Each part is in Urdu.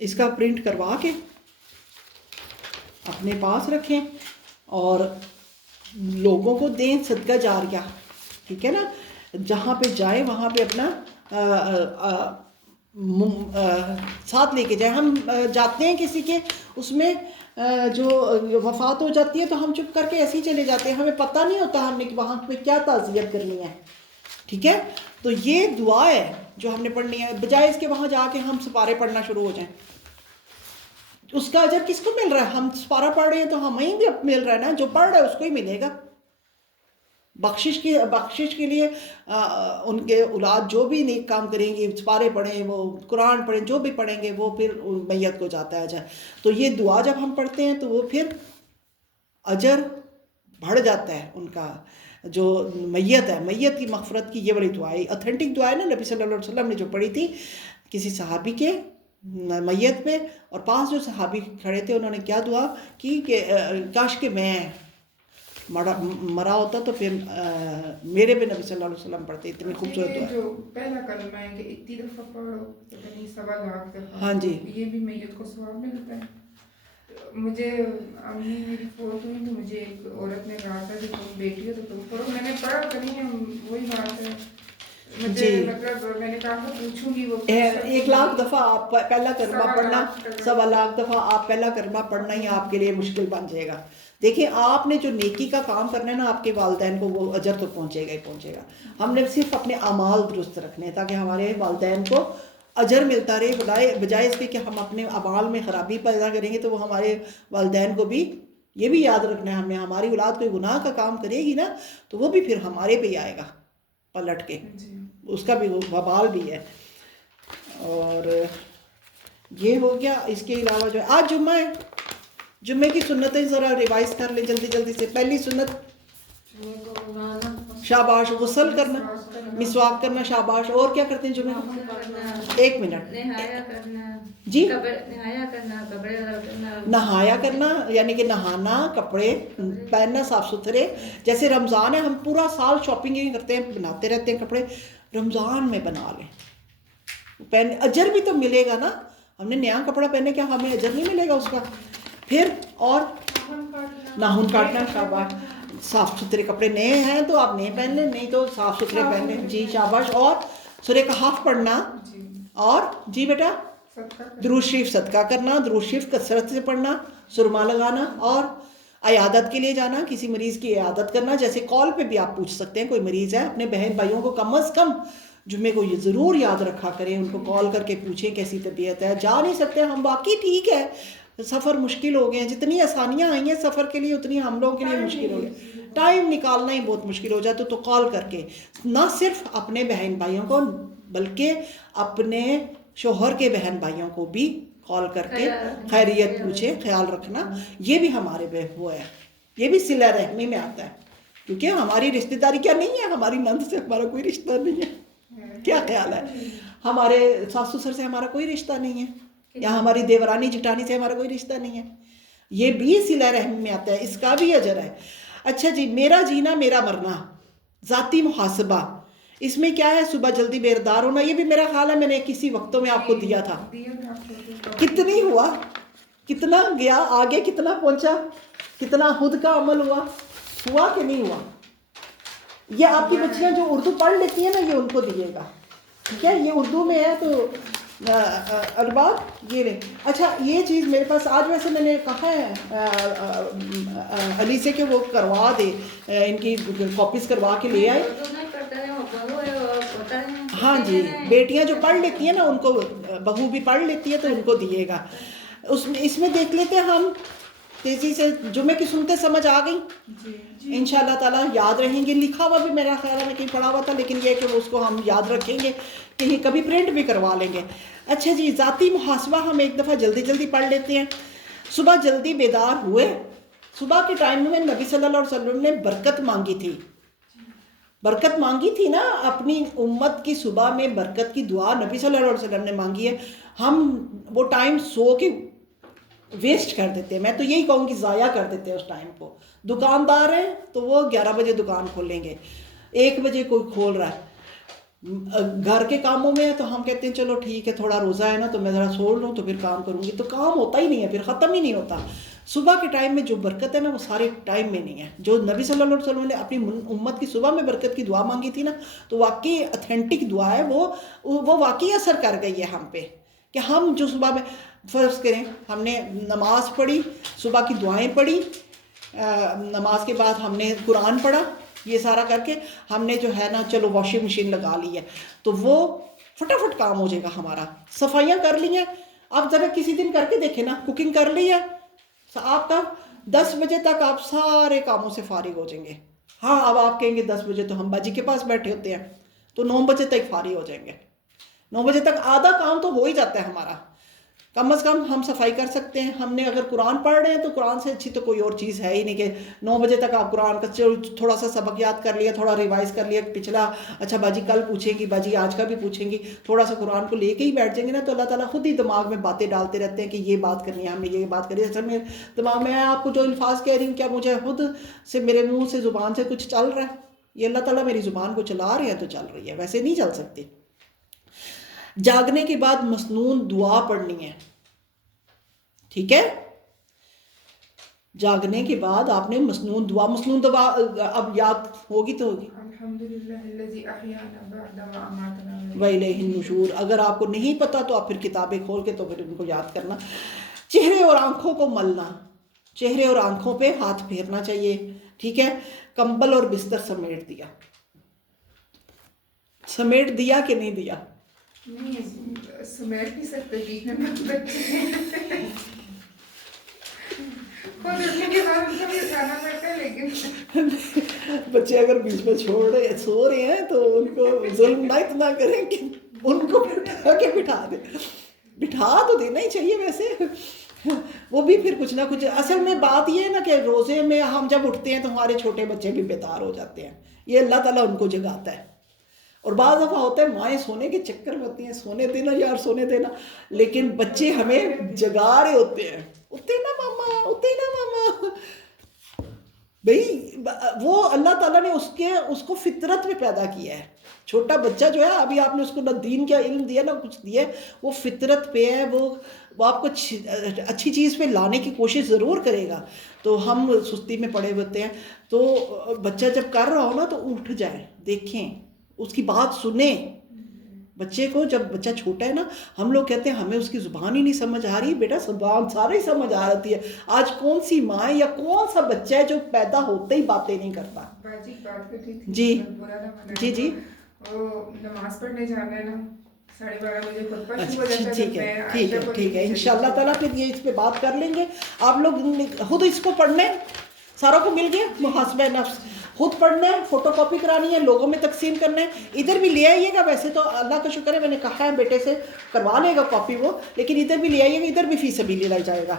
اس کا پرنٹ کروا کے اپنے پاس رکھیں اور لوگوں کو دیں صدقہ جاریہ، ٹھیک ہے نا. جہاں پہ جائیں وہاں پہ اپنا ساتھ لے کے جائیں. ہم جاتے ہیں کسی کے اس میں جو وفات ہو جاتی ہے تو ہم چپ کر کے ایسے ہی چلے جاتے ہیں، ہمیں پتہ نہیں ہوتا ہم نے وہاں پہ کیا تعزیت کرنی ہے، ٹھیک ہے. تو یہ دعا ہے جو ہم نے پڑھنی ہے، بجائے اس کے وہاں جا کے ہم سپارے پڑھنا شروع ہو جائیں. اس کا اجر کس کو مل رہا ہے؟ ہم سپارہ پڑھ رہے ہیں تو ہمیں بھی مل رہا ہے نا، جو پڑھ رہا ہے اس کو ہی ملے گا. بخشش کے لیے ان کے اولاد جو بھی نیک کام کریں گے، سپارے پڑھیں، وہ قرآن پڑھیں، جو بھی پڑھیں گے وہ پھر میت کو جاتا ہے اجر. تو یہ دعا جب ہم پڑھتے ہیں تو وہ پھر اجر بڑھ جاتا ہے ان کا. جو میت ہے، میت کی مغفرت کی یہ بڑی دعا ہے، اتھینٹک دعا ہے نا. نبی صلی اللہ علیہ وسلم نے جو پڑھی تھی کسی صحابی کے میت پہ، اور پاس جو صحابی کھڑے تھے انہوں نے کیا دعا کی کہ کاش کہ میں مرا ہوتا تو پھر میرے پہ نبی صلی اللہ علیہ وسلم پڑھتے. اتنی خوبصورت دعا ہے. جو پہلا کلمہ ہے کہ اتنی دفعہ پڑھو تو یعنی 1.25 دفعہ، ہاں جی، یہ بھی میت کو ثواب ملتا ہے. مجھے امی میری فوت ہوئی تو مجھے ایک عورت نے کہا تھا کہ تم بیٹی ہو تو تم پڑھو. میں نے پڑھا تو نہیں ہے، وہی بات ہے. مجھے جی. مطلب میں نے کہا کہ پوچھوں گی وہ 1,00,000 دفعہ آپ پہلا کلمہ پڑھنا، 1,00,000 دفعہ آپ پہلا کلمہ پڑھنا ہی آپ کے لیے مشکل بن جائے گا. دیکھیں آپ نے جو نیکی کا کام کرنا ہے نا، آپ کے والدین کو وہ اجر تو پہنچے گا ہی پہنچے گا. ہم نے صرف اپنے اعمال درست رکھنے ہیں تاکہ ہمارے والدین کو اجر ملتا رہے، بجائے اس کے کہ ہم اپنے اعمال میں خرابی پیدا کریں گے تو وہ ہمارے والدین کو بھی یہ بھی یاد رکھنا ہے ہمیں. ہماری اولاد کوئی گناہ کا کام کرے گی نا تو وہ بھی پھر ہمارے پہ ہی آئے گا پلٹ کے، اس کا بھی وبال بھی ہے. اور یہ ہو گیا. اس کے علاوہ جو آج جمعہ ہے، جمعے کی سنتیں ذرا ریوائز کر لیں جلدی جلدی سے. پہلی سنت شاباش، غسل کرنا، مسواک کرنا، شاباش. اور کیا کرتے ہیں جمعے کو؟ 1 منٹ جی. نہایا کرنا یعنی کہ نہانا، کپڑے پہننا صاف ستھرے. جیسے رمضان ہے، ہم پورا سال شاپنگ ہی کرتے ہیں، بناتے رہتے ہیں کپڑے. رمضان میں بنا لیں، اجر بھی تو ملے گا نا. ہم نے نیا کپڑا پہنے، کیا ہمیں اجر نہیں ملے گا اس کا؟ پھر اور ناخن کاٹنا، شاباش. صاف ستھرے کپڑے نئے ہیں تو آپ نئے پہن لیں، نہیں تو صاف ستھرے پہن لیں. جی شاباش. اور سورہ کہف پڑھنا، اور جی بیٹا درود شریف صدقہ کرنا، درود شریف کثرت سے پڑھنا، سرما لگانا، اور عیادت کے لیے جانا، کسی مریض کی عیادت کرنا. جیسے کال پہ بھی آپ پوچھ سکتے ہیں، کوئی مریض ہے، اپنے بہن بھائیوں کو کم از کم جمعے کو یہ ضرور یاد رکھا کریں، ان کو کال کر کے پوچھیں کیسی طبیعت ہے. جا نہیں سکتے ہم، باقی ٹھیک ہے، سفر مشکل ہو گئے ہیں، جتنی آسانیاں آئی ہیں سفر کے لیے اتنی ہم لوگوں کے لیے مشکل ہو گئی. ٹائم نکالنا ہی بہت مشکل ہو جاتا. تو کال کر کے نہ صرف اپنے بہن بھائیوں کو بلکہ اپنے شوہر کے بہن بھائیوں کو بھی کال کر کے خیریت پوچھیں، خیال رکھنا. یہ بھی ہمارے پہ وہ ہے، یہ بھی صلہ رحمی میں آتا ہے. کیونکہ ہماری رشتہ داری کیا نہیں ہے، ہماری نند سے ہمارا کوئی رشتہ نہیں ہے. کیا خیال ہے؟ ہمارے ساس سسر سے ہمارا کوئی رشتہ نہیں ہے، یا ہماری دیورانی جٹانی سے ہمارا کوئی رشتہ نہیں ہے. یہ بھی صلہ رحمی میں آتا ہے، اس کا بھی اجر ہے. اچھا جی، میرا جینا میرا مرنا، ذاتی محاسبہ. اس میں کیا ہے؟ صبح جلدی بیدار ہونا. یہ بھی میرا خیال ہے میں نے کسی وقتوں میں آپ کو دیا تھا. کتنی ہوا، کتنا گیا آگے، کتنا پہنچا، کتنا خود کا عمل ہوا کہ نہیں ہوا. یہ آپ کی بچیاں جو اردو پڑھ لیتی ہیں نا، یہ ان کو دیے گا، ٹھیک ہے. یہ اردو میں ہے تو الباب یہ لیں. اچھا یہ چیز میرے پاس آج ویسے میں نے کہا ہے علی سے کہ وہ کروا دے، ان کی کاپیز کروا کے لے آئے. ہاں جی، بیٹیاں جو پڑھ لیتی ہیں نا ان کو، بہو بھی پڑھ لیتی ہے تو ان کو دیے گا. اس میں دیکھ لیتے ہیں ہم تیزی سے. جمعے کی سنتیں سمجھ آ گئی انشاءاللہ تعالیٰ، یاد رہیں گے. لکھا ہوا بھی میرا خیال ہے میں کہیں پڑھا ہوا تھا، لیکن یہ کہ اس کو ہم یاد رکھیں گے، کہیں کبھی پرنٹ بھی کروا لیں گے. اچھا جی، ذاتی محاسبہ ہم ایک دفعہ جلدی جلدی پڑھ لیتے ہیں. صبح جلدی بیدار ہوئے. صبح کے ٹائم میں نبی صلی اللہ علیہ وسلم نے برکت مانگی تھی. برکت مانگی تھی نا، اپنی امت کی صبح میں برکت کی دعا نبی صلی اللہ علیہ وسلم نے مانگی ہے. ہم وہ ٹائم سو کے ویسٹ کر دیتے ہیں. میں تو یہی کہوں گی ضائع کر دیتے ہیں اس ٹائم کو. دکاندار ہیں تو وہ 11 بجے دکان کھولیں گے، 1 بجے کوئی کھول رہا ہے. گھر کے کاموں میں ہے تو ہم کہتے ہیں چلو ٹھیک ہے تھوڑا روزہ ہے نا تو میں ذرا سو لوں تو پھر کام کروں گی، تو کام ہوتا ہی نہیں ہے، پھر ختم ہی نہیں ہوتا۔ صبح کے ٹائم میں جو برکت ہے نا وہ سارے ٹائم میں نہیں ہے۔ جو نبی صلی اللہ علیہ وسلم نے اپنی امت کی صبح میں برکت کی دعا مانگی تھی نا، تو واقعی اتھینٹک دعا ہے وہ واقعی اثر کر گئی ہے ہم پہ، کہ ہم جو صبح میں فرض کریں ہم نے نماز پڑھی، صبح کی دعائیں پڑھی، نماز کے بعد ہم نے قرآن پڑھا، یہ سارا کر کے ہم نے جو ہے نا چلو واشنگ مشین لگا لی ہے تو وہ فٹافٹ کام ہو جائے گا ہمارا۔ صفائیاں کر لی ہیں، آپ ذرا کسی دن کر کے دیکھیں نا، کوکنگ کر لی ہے آپ کا 10 بجے تک آپ سارے کاموں سے فارغ ہو جائیں گے۔ ہاں اب آپ کہیں گے 10 بجے تو ہم باجی کے پاس بیٹھے ہوتے ہیں، تو 9 بجے تک فارغ ہو جائیں گے۔ 9 بجے تک آدھا کام تو ہو ہی جاتا ہے ہمارا، کم از کم ہم صفائی کر سکتے ہیں۔ ہم نے اگر قرآن پڑھ رہے ہیں تو قرآن سے اچھی تو کوئی اور چیز ہے ہی نہیں کہ 9 بجے تک آپ قرآن کا تھوڑا سا سبق یاد کر لیا، تھوڑا ریوائز کر لیا پچھلا، اچھا باجی کل پوچھیں گی، باجی آج کا بھی پوچھیں گی، تھوڑا سا قرآن کو لے کے ہی بیٹھ جائیں گے نا تو اللہ تعالیٰ خود ہی دماغ میں باتیں ڈالتے رہتے ہیں کہ یہ بات کرنی ہے، ہم نے یہ بات کرنی ہے۔ اصل میں دماغ میں آپ کو جو الفاظ کہہ رہی ہوں کیا مجھے خود سے میرے منہ سے زبان سے کچھ چل رہا ہے؟ یہ اللہ تعالیٰ میری زبان کو چلا رہے ہیں تو چل رہی ہے، ویسے نہیں چل سکتی۔ جاگنے کے بعد مسنون دعا پڑھنی ہے، ٹھیک ہے؟ جاگنے کے بعد آپ نے مسنون دعا اب یاد ہوگی تو ہوگی، الحمدللہ الذی احیانا بعد ما اماتنا وَإِلَيْهِ النُّشُورُ۔ اگر آپ کو نہیں پتا تو آپ پھر کتابیں کھول کے تو پھر ان کو یاد کرنا۔ چہرے اور آنکھوں کو ملنا، چہرے اور آنکھوں پہ ہاتھ پھیرنا چاہیے، ٹھیک ہے؟ کمبل اور بستر سمیٹ دیا، سمیٹ دیا کہ نہیں دیا؟ نہیں سمیٹ نہیں سکتے، بیچ میں بچے خود اٹھنے کے بعد ان کو بھی اٹھانا پڑتا ہے، لیکن بچے اگر بیچ میں چھوڑ رہے سو رہے ہیں تو ان کو ظلم نہ اتنا کریں کہ ان کو اٹھا کے بٹھا دیں، بٹھا تو دینا ہی چاہیے ویسے، وہ بھی پھر کچھ نہ کچھ۔ اصل میں بات یہ ہے نا کہ روزے میں ہم جب اٹھتے ہیں تو ہمارے چھوٹے بچے بھی بیدار ہو جاتے ہیں، یہ اللہ تعالیٰ ان کو جگاتا ہے۔ اور بعض دفعہ ہوتا ہے مائیں سونے کے چکر میں ہوتی ہیں، سونے دینا یار سونے دینا، لیکن بچے ہمیں جگا رہے ہوتے ہیں، اٹھتے نا ماما، اٹھتے نا ماما۔ بھئی وہ اللہ تعالیٰ نے اس کو فطرت میں پیدا کیا ہے، چھوٹا بچہ جو ہے ابھی آپ نے اس کو نہ دین کا علم دیا نہ کچھ دیا، وہ فطرت پہ ہے، وہ آپ کو اچھی چیز پہ لانے کی کوشش ضرور کرے گا، تو ہم سستی میں پڑے ہوتے ہیں۔ تو بچہ جب کر رہا ہو نا تو اٹھ جائیں، دیکھیں اس کی بات سنیں۔ بچے کو جب بچہ چھوٹا ہے نا، ہم لوگ کہتے ہیں ہمیں اس کی زبان ہی نہیں سمجھ آ رہی، بیٹا زبان سارا ہی سمجھ آ رہتی ہے۔ آج کون سی ماں یا کون سا بچہ ہے جو پیدا ہوتے ہی باتیں نہیں کرتا؟ باجی بات کرتی تھی، جی برا نہ منائے، جی جی، وہ نماز پڑھنے جانا ہے نا 12:30 بجے خطبہ شروع ہو اچھا جاتا ہے، ٹھیک ہے ٹھیک ہے ٹھیک ہے، انشاءاللہ تعالیٰ پھر یہ اس پہ بات کر لیں گے۔ آپ لوگ خود اس کو پڑھنا ہے، ساروں کو مل گیا محاسبہ نفس، خود پڑھنا ہے، فوٹو کاپی کرانی ہے، لوگوں میں تقسیم کرنا ہے۔ ادھر بھی لے آئیے گا، ویسے تو اللہ کا شکر ہے میں نے کہا ہے بیٹے سے کروا لے گا کاپی وہ، لیکن ادھر بھی لے آئیے گا، ادھر بھی فی سبیل اللہ جائے گا۔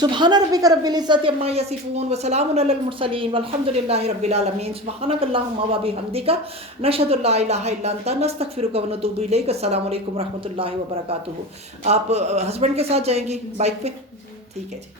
سبحان ربک رب العزت عما یصفون وسلام علی المرسلین والحمد للہ رب العالمین۔ سبحانک اللہم وبحمدک نشہد ان لا الہ الا انت نستغفرک ونتوب الیک۔ السلام علیکم ورحمۃ اللہ وبرکاتہ۔ آپ ہسبینڈ کے ساتھ جائیں گی بائک پہ؟ ٹھیک ہے جی۔